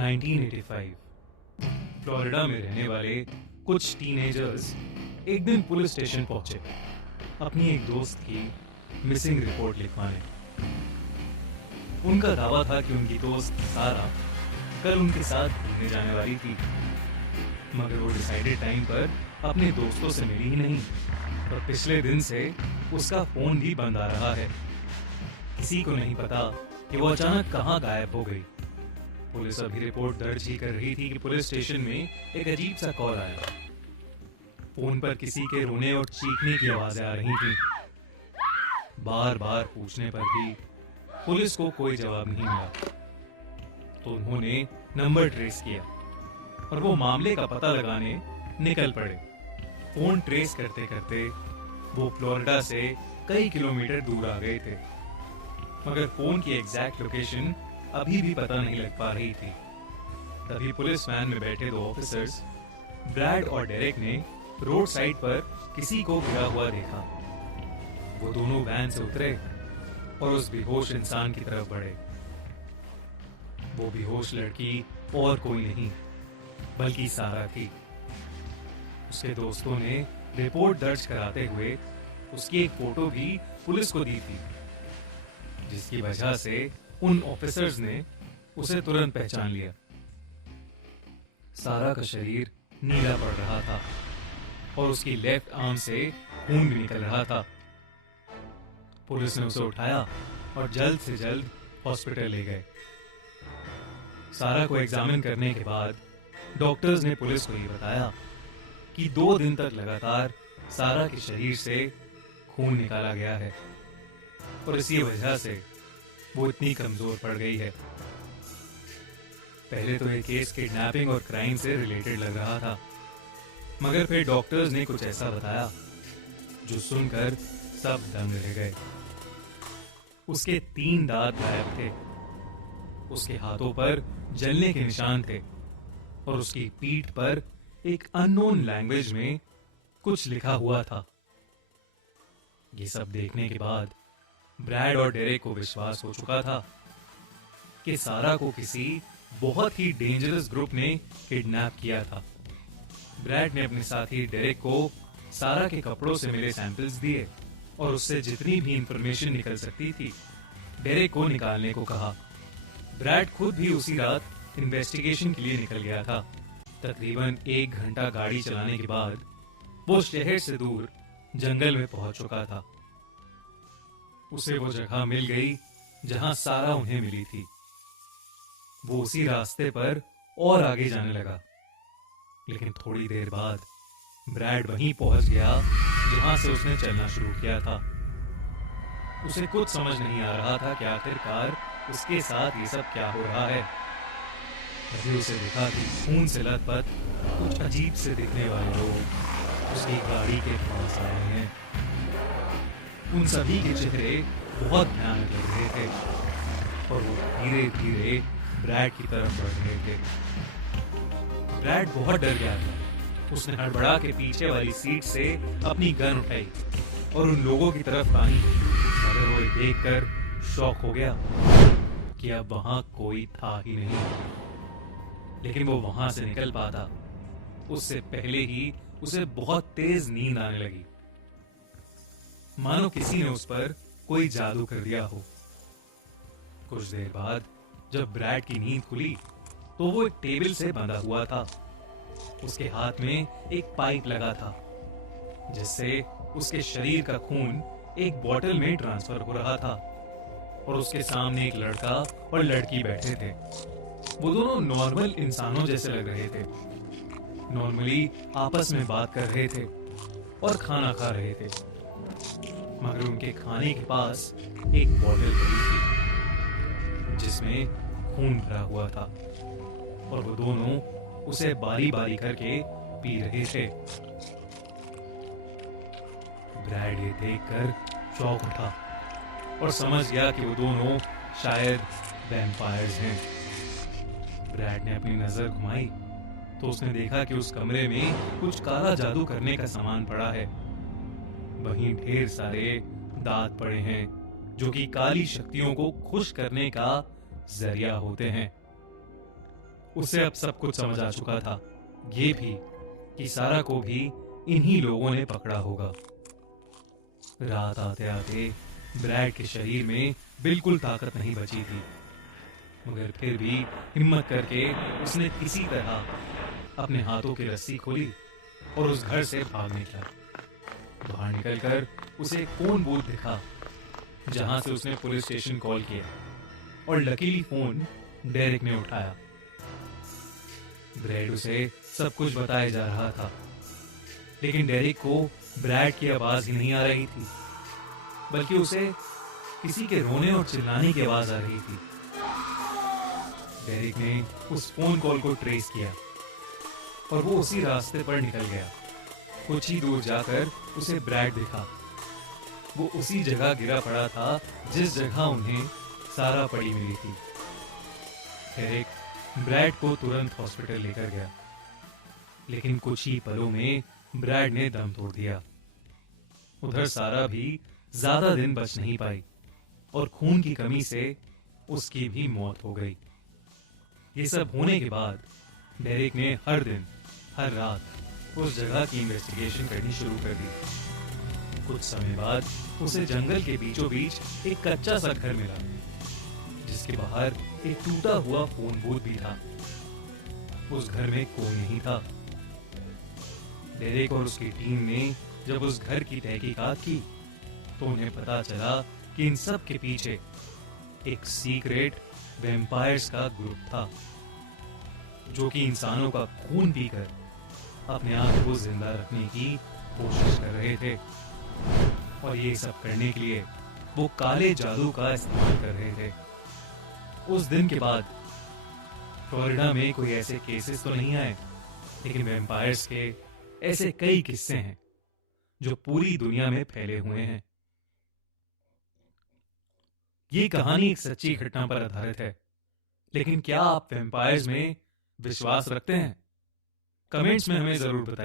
1985 Florida में रहने वाले कुछ टीनेजर्स एक दिन पुलिस स्टेशन पहुंचे अपनी एक दोस्त की मिसिंग रिपोर्ट लिखवाने। उनका दावा था कि उनकी दोस्त सारा कल उनके साथ घूमने जाने वाली थी, मगर वो डिसाइडेड टाइम पर अपने दोस्तों से मिली ही नहीं और पिछले दिन से उसका फोन भी बंद आ रहा है। किसी को नहीं पता कि वो अचानक कहां गायब हो गई। पुलिस अभी रिपोर्ट दर्ज ही कर रही थी कि पुलिस स्टेशन में एक अजीब सा कॉल आया। फोन पर किसी के रोने और चीखने की आवाजें आ रही थी। बार बार पूछने पर भी पुलिस को कोई जवाब नहीं मिला, तो उन्होंने नंबर ट्रेस किया और वो मामले का पता लगाने निकल पड़े। फोन ट्रेस करते करते वो फ्लोरिडा से कई किलोमीटर दूर आ गए थे, मगर फोन की एग्जैक्ट लोकेशन अभी भी पता नहीं लग पा रही थी। तभी पुलिस वैन में बैठे दो ऑफिसर्स ब्रैड और डेरेक ने रोड साइड पर किसी को गिरा हुआ देखा। वो दोनों वैन से उतरे और उस बेहोश इंसान की तरफ बढ़े। वो बेहोश लड़की और कोई नहीं बल्कि सारा थी। उसके दोस्तों ने रिपोर्ट दर्ज कराते हुए उसकी एक फोटो भी पुलिस को दी थी, जिसकी वजह से उन ऑफिसर्स ने उसे तुरंत पहचान लिया। सारा का शरीर नीला पड़ रहा था और उसकी लेफ्ट आर्म से खून भी निकल रहा था। पुलिस ने उसे उठाया और जल्द से जल्द हॉस्पिटल ले गए। सारा को एग्जामिन करने के बाद डॉक्टर्स ने पुलिस को ये बताया कि 2 दिन तक लगातार सारा के शरीर से खून निकाला गया है और इसी वजह से वो इतनी कमजोर पड़ गई है। पहले तो ये केस किडनैपिंग और क्राइम से रिलेटेड लग रहा था, मगर फिर डॉक्टर्स ने कुछ ऐसा बताया जो सुनकर सब दंग रह गए। उसके 3 दांत गायब थे, उसके हाथों पर जलने के निशान थे और उसकी पीठ पर एक अननोन लैंग्वेज में कुछ लिखा हुआ था। ये सब देखने के बाद ब्रैड और डेरेक को विश्वास हो चुका था कि सारा को किसी बहुत ही डेंजरस ग्रुप ने किडनैप किया था। ब्रैड ने अपने साथी डेरेक को सारा के कपड़ों से मिले सैंपल्स दिए और उससे जितनी भी इंफॉर्मेशन निकल सकती थी डेरेक को निकालने को कहा। ब्रैड खुद भी उसी रात इन्वेस्टिगेशन के लिए निकल गया था। तकरीबन 1 घंटा गाड़ी चलाने के बाद वो शहर से दूर जंगल में पहुंच चुका था। उसे वो जगह मिल गई जहां सारा उन्हें मिली थी। वो उसी रास्ते पर और आगे जाने लगा, लेकिन थोड़ी देर बाद ब्रैड वहीं पहुंच गया जहां से उसने चलना शुरू किया था। उसे कुछ समझ नहीं आ रहा था कि आखिरकार उसके साथ ये सब क्या हो रहा है। तभी उसे देखा कि खून से लथपथ कुछ अजीब से दिखने वाले लोग उसकी गाड़ी के पास आए हैं। उन सभी के चेहरे बहुत भयानक लग रहे थे और वो धीरे धीरे ब्रैड की तरफ बढ़ रहे थे। ब्रैड बहुत डर गया था। उसने हड़बड़ा के पीछे वाली सीट से अपनी गन उठाई और उन लोगों की तरफ तानी, मगर वो देखकर शॉक हो गया कि अब वहां कोई था ही नहीं। लेकिन वो वहां से निकल पाता उससे पहले ही उसे बहुत तेज नींद आने लगी, मानो किसी ने उस पर कोई जादू कर दिया हो। कुछ देर बाद जब ब्रैड की नींद खुली तो वो एक टेबल से बंधा हुआ था। उसके हाथ में एक पाइप लगा था जिससे उसके शरीर का खून एक बोतल में ट्रांसफर हो रहा था और उसके सामने एक लड़का और लड़की बैठे थे। वो दोनों नॉर्मल इंसानों जैसे लग रहे थे। नॉर्मली आपस में बात कर रहे थे और खाना खा रहे थे, मगर उनके खाने के पास एक बोतल पड़ी थी जिसमें खून भरा हुआ था और वो दोनों उसे बारी बारी करके पी रहे थे। ब्रैड ये देखकर चौंक उठा और समझ गया कि वो दोनों शायद वैम्पायर्स हैं। ब्रैड ने अपनी नजर घुमाई तो उसने देखा कि उस कमरे में कुछ काला जादू करने का सामान पड़ा है। वहीं ढेर सारे दांत पड़े हैं जो कि काली शक्तियों को खुश करने का जरिया होते हैं। उसे अब सब कुछ समझ आ चुका था, ये भी कि सारा को भी इन्हीं लोगों ने पकड़ा होगा। रात आते आते ब्रैड के शरीर में बिल्कुल ताकत नहीं बची थी, मगर फिर भी हिम्मत करके उसने किसी तरह अपने हाथों की रस्सी खोली और उस घर से भाग निकला। बाहर निकलकर उसे एक फोन बूथ दिखा, जहां से उसने पुलिस स्टेशन कॉल किया और लकीली फोन डेरिक ने उठाया। ब्रैड उसे सब कुछ बताया जा रहा था, लेकिन डेरिक को ब्रैड की आवाज ही नहीं आ रही थी, बल्कि उसे किसी के रोने और चिल्लाने की आवाज आ रही थी। डेरिक ने उस फोन कॉल को ट्रेस किया और वो उसी रास्ते पर निकल गया। कुछ ही दूर जाकर उसे ब्रैड दिखा। वो उसी जगह गिरा पड़ा था जिस जगह उन्हें सारा पड़ी मिली थी। डेरिक ब्रैड को तुरंत हॉस्पिटल लेकर गया, लेकिन कुछ ही पलों में ब्रैड ने दम तोड़ दिया। उधर सारा भी ज्यादा दिन बच नहीं पाई और खून की कमी से उसकी भी मौत हो गई। ये सब होने के बाद डेरिक ने हर दिन हर रात उस जगह की इन्वेस्टिगेशन करनी शुरू कर दी। कुछ समय बाद उसे जंगल के बीचों बीच एक कच्चा सा घर मिला, जिसके बाहर एक टूटा हुआ फोन बूथ भी था। उस घर में कोई नहीं था। डेरिक और उसकी टीम ने जब उस घर की तहकीकात की तो उन्हें पता चला कि इन सब के पीछे एक सीक्रेट वैम्पायर्स का ग्रुप था, जो कि इंसानों का खून पीकर अपने आप को जिंदा रखने की कोशिश कर रहे थे। और ये सब करने के लिए वो काले जादू का इस्तेमाल कर रहे थे। उस दिन के बाद फ्लोरिडा में कोई ऐसे केसेस तो नहीं आए, लेकिन वैम्पायर्स के ऐसे कई किस्से हैं जो पूरी दुनिया में फैले हुए हैं। ये कहानी एक सच्ची घटना पर आधारित है, लेकिन क्या आप वैम्पायर्स में विश्वास रखते हैं? कमेंट्स में हमें जरूर बताइए।